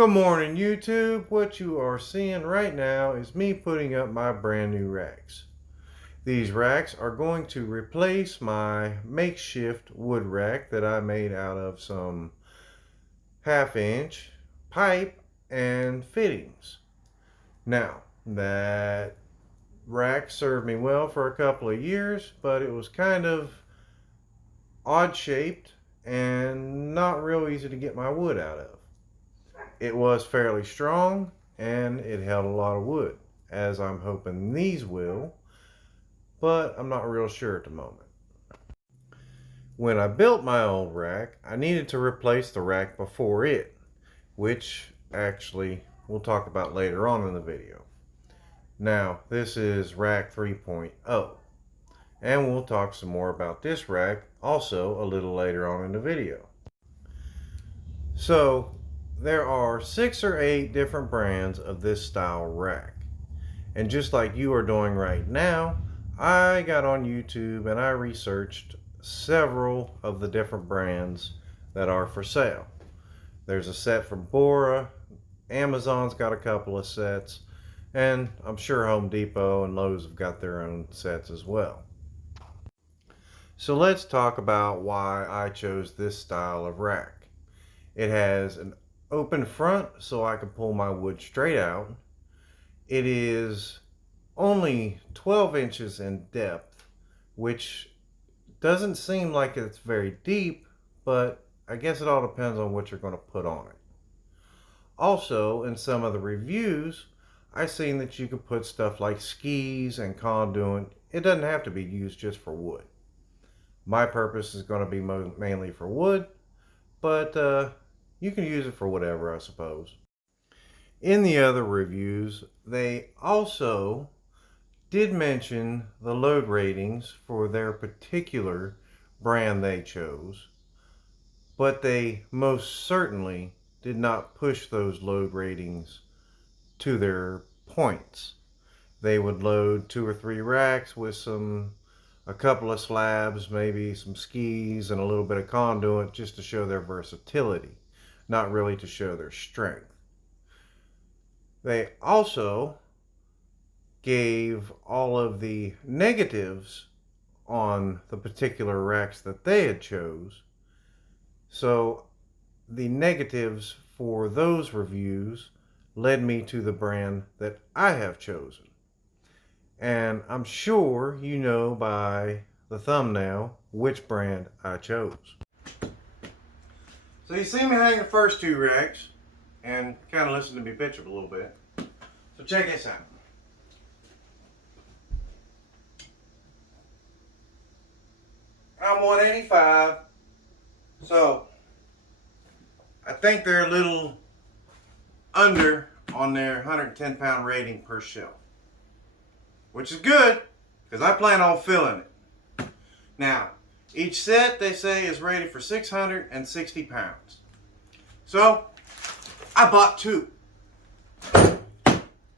Good morning, YouTube. What you are seeing right now is me putting up my brand new racks. These racks are going to replace my makeshift wood rack that I made out of some 1/2 inch pipe and fittings. Now, that rack served me well for a couple of years, but it was kind of odd shaped and not real easy to get my wood out of. It was fairly strong and it held a lot of wood, as I'm hoping these will, but I'm not real sure at the moment. When I built my old rack, I needed to replace the rack before it, which actually we'll talk about later on in the video. Now, this is rack 3.0, and we'll talk some more about this rack also a little later on in the video. So, there are 6 or 8 different brands of this style rack. And just like you are doing right now, I got on YouTube and I researched several of the different brands that are for sale. There's a set from Bora, Amazon's got a couple of sets, and I'm sure Home Depot and Lowe's have got their own sets as well. So let's talk about why I chose this style of rack. It has an open front so I can pull my wood straight out. It is only 12 inches in depth, which doesn't seem like it's very deep, but I guess it all depends on what you're going to put on it. Also, in some of the reviews, I've seen that you could put stuff like skis and conduit. It doesn't have to be used just for wood. My purpose is going to be mainly for wood, but you can use it for whatever, I suppose. In the other reviews, they also did mention the load ratings for their particular brand they chose, but they most certainly did not push those load ratings to their points. They would load 2 or 3 racks with a couple of slabs, maybe some skis and a little bit of conduit just to show their versatility, not really to show their strength. They also gave all of the negatives on the particular racks that they had chose. So the negatives for those reviews led me to the brand that I have chosen. And I'm sure you know by the thumbnail which brand I chose. So you see me hang the first 2 racks and kind of listen to me pitch up a little bit. So check this out. I'm 185, so I think they're a little under on their 110-pound rating per shelf, which is good because I plan on filling it. Now, each set they say is rated for 660 pounds. So I bought 2. That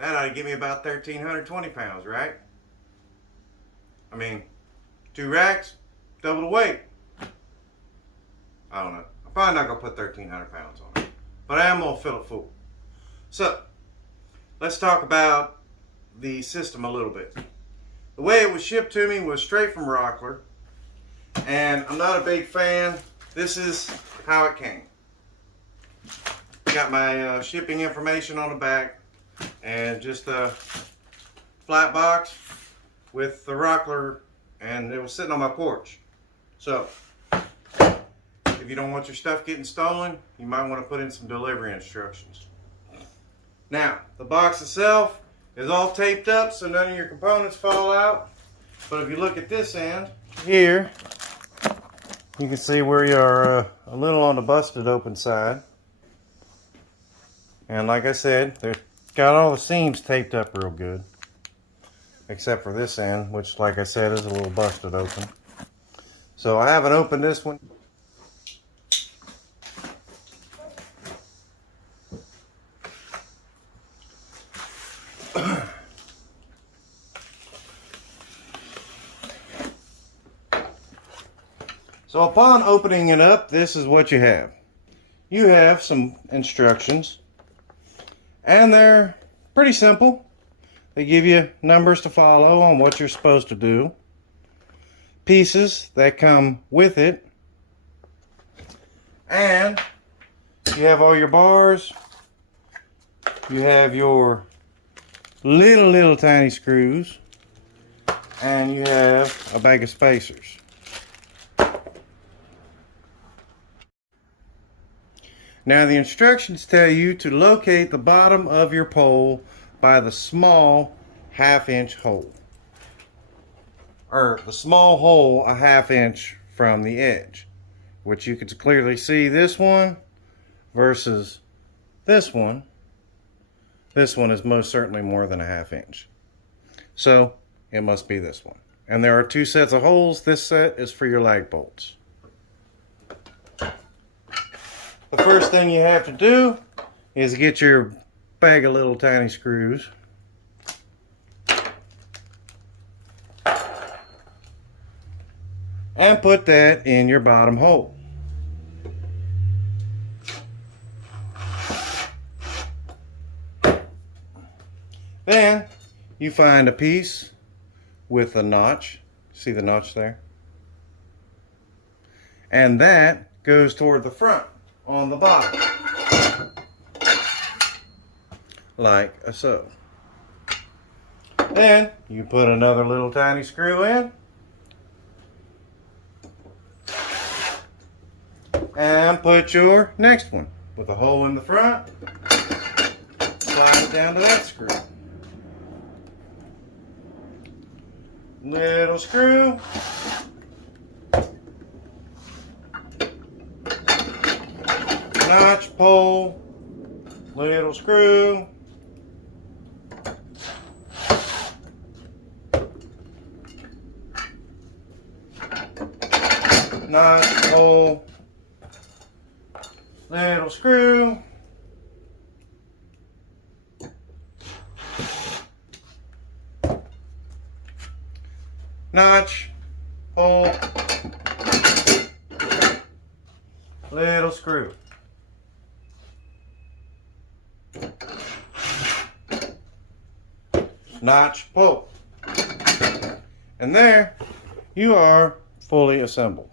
ought to give me about 1,320 pounds, right? I mean, 2 racks, double the weight. I don't know. I'm probably not going to put 1,300 pounds on it, but I am going to fill it full. So, let's talk about the system a little bit. The way it was shipped to me was straight from Rockler, and I'm not a big fan. This is how it came. Got my shipping information on the back, and just a flat box with the Rockler, and it was sitting on my porch. So, if you don't want your stuff getting stolen, you might want to put in some delivery instructions. Now, the box itself is all taped up so none of your components fall out. But if you look at this end here, you can see where you are a little on the busted open side. And like I said, they've got all the seams taped up real good, except for this end, which like I said is a little busted open. So I haven't opened this one. So upon opening it up, this is what you have. You have some instructions And they're pretty simple. They give you numbers to follow on what you're supposed to do, pieces that come with it, and you have all your bars. You have your little tiny screws, and you have a bag of spacers. Now the instructions tell you to locate the bottom of your pole by the small 1/2 inch hole, or the small hole a 1/2 inch from the edge, which you can clearly see this one versus this one. This one is most certainly more than a 1/2 inch. So it must be this one. And there are 2 sets of holes. This set is for your lag bolts. The first thing you have to do is get your bag of little tiny screws. And put that in your bottom hole. Then you find a piece with a notch. See the notch there? And that goes toward the front on the bottom, like so. Then you put another little tiny screw in, and put your next one with a hole in the front. Slide it down to that screw. Little screw. Notch pole. Little screw. Notch hole. Little screw. Notch, hole, little screw. Notch, pull. And there you are fully assembled.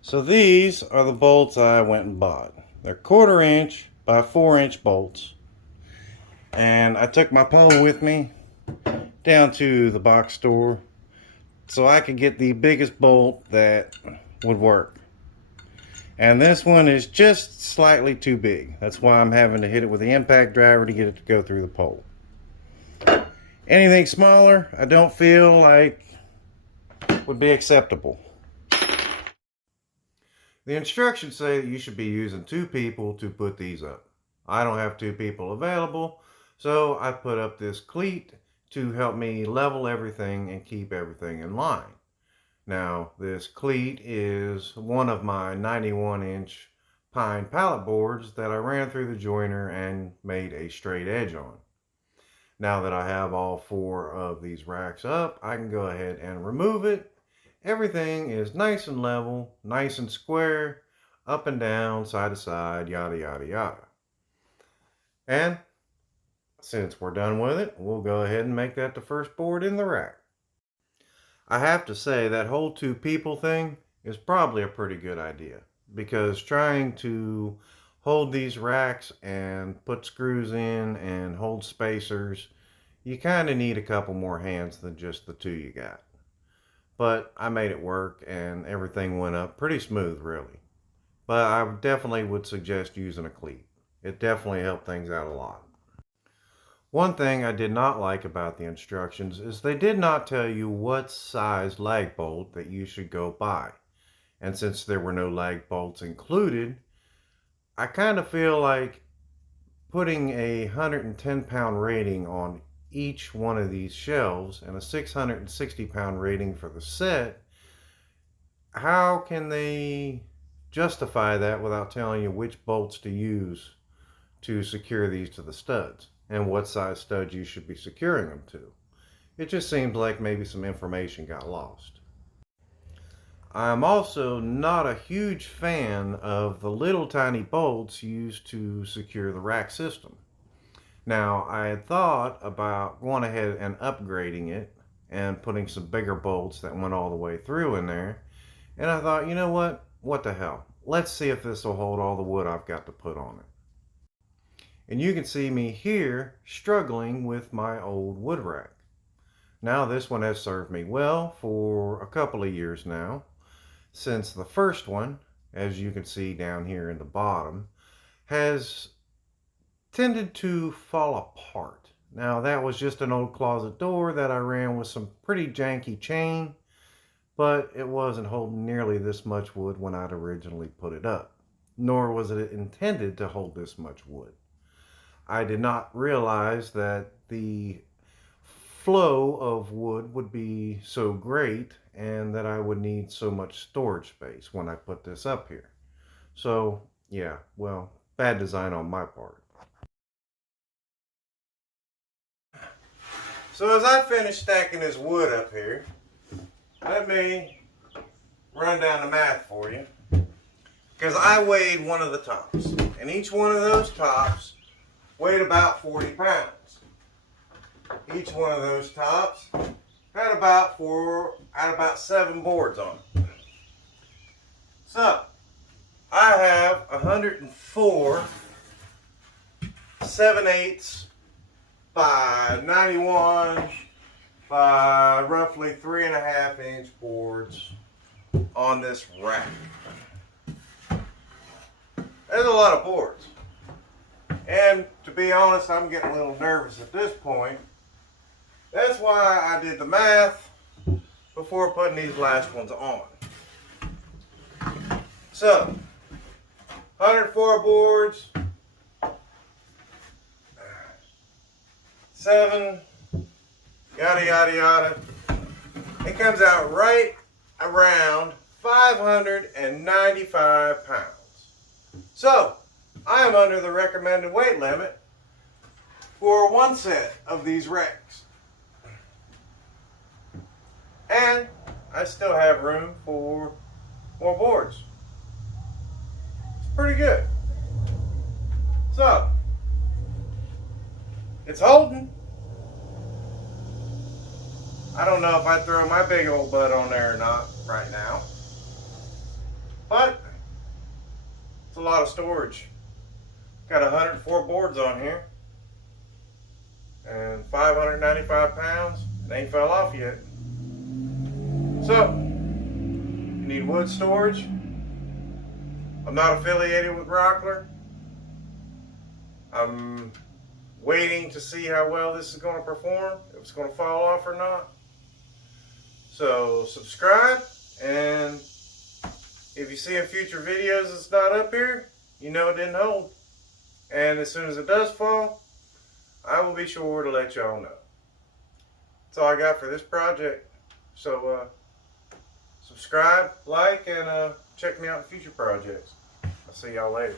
So these are the bolts I went and bought. They're 1/4 inch by 4 inch bolts. And I took my pole with me down to the box store so I could get the biggest bolt that would work. And this one is just slightly too big. That's why I'm having to hit it with the impact driver to get it to go through the pole. Anything smaller, I don't feel like would be acceptable. The instructions say that you should be using 2 people to put these up. I don't have 2 people available, so I put up this cleat to help me level everything and keep everything in line. Now, this cleat is one of my 91-inch pine pallet boards that I ran through the joiner and made a straight edge on. Now that I have all 4 of these racks up, I can go ahead and remove it. Everything is nice and level, nice and square, up and down, side to side, yada, yada, yada. And since we're done with it, we'll go ahead and make that the first board in the rack. I have to say that whole 2 people thing is probably a pretty good idea, because trying to hold these racks and put screws in and hold spacers, you kind of need a couple more hands than just the 2 you got. But I made it work and everything went up pretty smooth, really. But I definitely would suggest using a cleat. It definitely helped things out a lot. One thing I did not like about the instructions is they did not tell you what size lag bolt that you should go buy. And since there were no lag bolts included, I kind of feel like putting a 110-pound rating on each one of these shelves and a 660-pound rating for the set, how can they justify that without telling you which bolts to use to secure these to the studs and what size studs you should be securing them to. It just seems like maybe some information got lost. I'm also not a huge fan of the little tiny bolts used to secure the rack system. Now, I had thought about going ahead and upgrading it and putting some bigger bolts that went all the way through in there. And I thought, you know what? What the hell? Let's see if this will hold all the wood I've got to put on it. And you can see me here struggling with my old wood rack. Now this one has served me well for a couple of years now, since the first one, as you can see down here in the bottom, has tended to fall apart. Now that was just an old closet door that I ran with some pretty janky chain, but it wasn't holding nearly this much wood when I'd originally put it up, nor was it intended to hold this much wood. I did not realize that the flow of wood would be so great and that I would need so much storage space when I put this up here. So yeah, well, bad design on my part. So as I finish stacking this wood up here, let me run down the math for you, because I weighed one of the tops, and each one of those tops weighed about 40 pounds. Each one of those tops had about 7 boards on it. So I have 104 7/8 by 91 by roughly 3.5 inch boards on this rack. There's a lot of boards. And to be honest, I'm getting a little nervous at this point. That's why I did the math before putting these last ones on. So, 104 boards, 7, yada yada yada. It comes out right around 595 pounds. So, I am under the recommended weight limit for one set of these racks. And I still have room for more boards. It's pretty good. So, it's holding. I don't know if I'd throw my big old butt on there or not right now. But it's a lot of storage. Got 104 boards on here. And 595 pounds. It ain't fell off yet. So, you need wood storage. I'm not affiliated with Rockler. I'm waiting to see how well this is going to perform, if it's going to fall off or not. So, subscribe, and if you see in future videos it's not up here, you know it didn't hold. And as soon as it does fall, I will be sure to let y'all know. That's all I got for this project. So, subscribe, like, and check me out in future projects. I'll see y'all later.